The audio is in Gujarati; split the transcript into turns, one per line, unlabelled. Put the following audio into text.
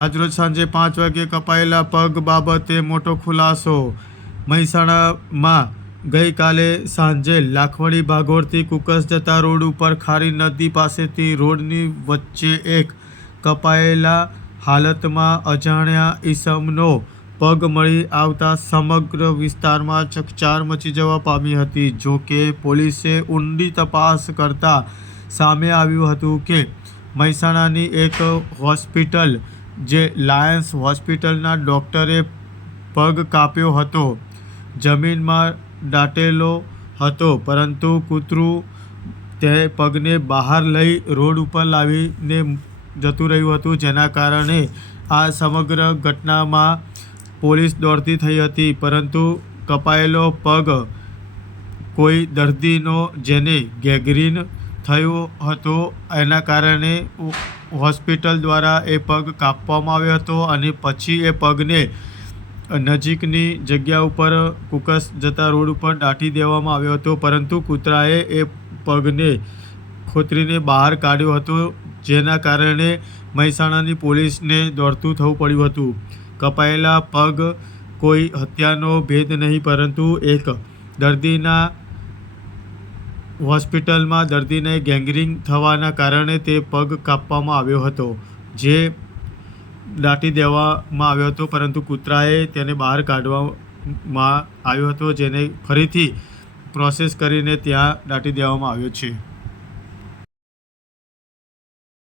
આજરોજ સાંજે પાંચ વાગ્યે કપાયેલા પગ બાબતે મોટો ખુલાસો. મહેસાણામાં ગઈકાલે સાંજે લાખવડી ભાગોળથી કુકસ જતા રોડ ઉપર ખારી નદી પાસેથી રોડની વચ્ચે એક કપાયેલા હાલતમાં અજાણ્યા ઈસમનો પગ મળી આવતા સમગ્ર વિસ્તારમાં ચકચાર મચી જવા પામી હતી. જો કે પોલીસે ઊંડી તપાસ કરતા સામે આવ્યું હતું કે મહેસાણાની એક હોસ્પિટલ જે લાયન્સ હોસ્પિટલના ડૉક્ટરે પગ કાપ્યો હતો. જમીનમાં દાટેલો હતો, પરંતુ કૂતરું તે પગને બહાર લઈ રોડ ઉપર લાવીને જતું રહ્યું હતું, જેના કારણે આ સમગ્ર ઘટનામાં પોલીસ દોડતી થઈ હતી, પરંતુ કપાયેલો પગ કોઈ દર્દીનો જેને ગેંગ્રીન થયો હતો. એના કારણે હોસ્પિટલ દ્વારા એ પગ કાપવામાં આવ્યો હતો અને પછી એ પગને નજીકની જગ્યા ઉપર કુકસ જતા રોડ ઉપર દાટી દેવામાં આવ્યો હતો. પરંતુ કૂતરાએ એ પગને ખોતરીને બહાર કાઢ્યો હતો, જેના કારણે મહેસાણાની પોલીસને દોડતું થવું પડ્યું હતું. કપાયેલા પગ કોઈ હત્યાનો ભેદ નહીં, પરંતુ એક દર્દીના હોસ્પિટલમાં દર્દીને ગેંગરિંગ થવાના કારણે તે પગ કાપવામાં આવ્યો હતો, જે દાટી દેવામાં આવ્યો હતો, પરંતુ કૂતરાએ તેને બહાર કાઢવામાં આવ્યો હતો, જેને ફરીથી પ્રોસેસ કરીને ત્યાં દાટી દેવામાં આવ્યો છે.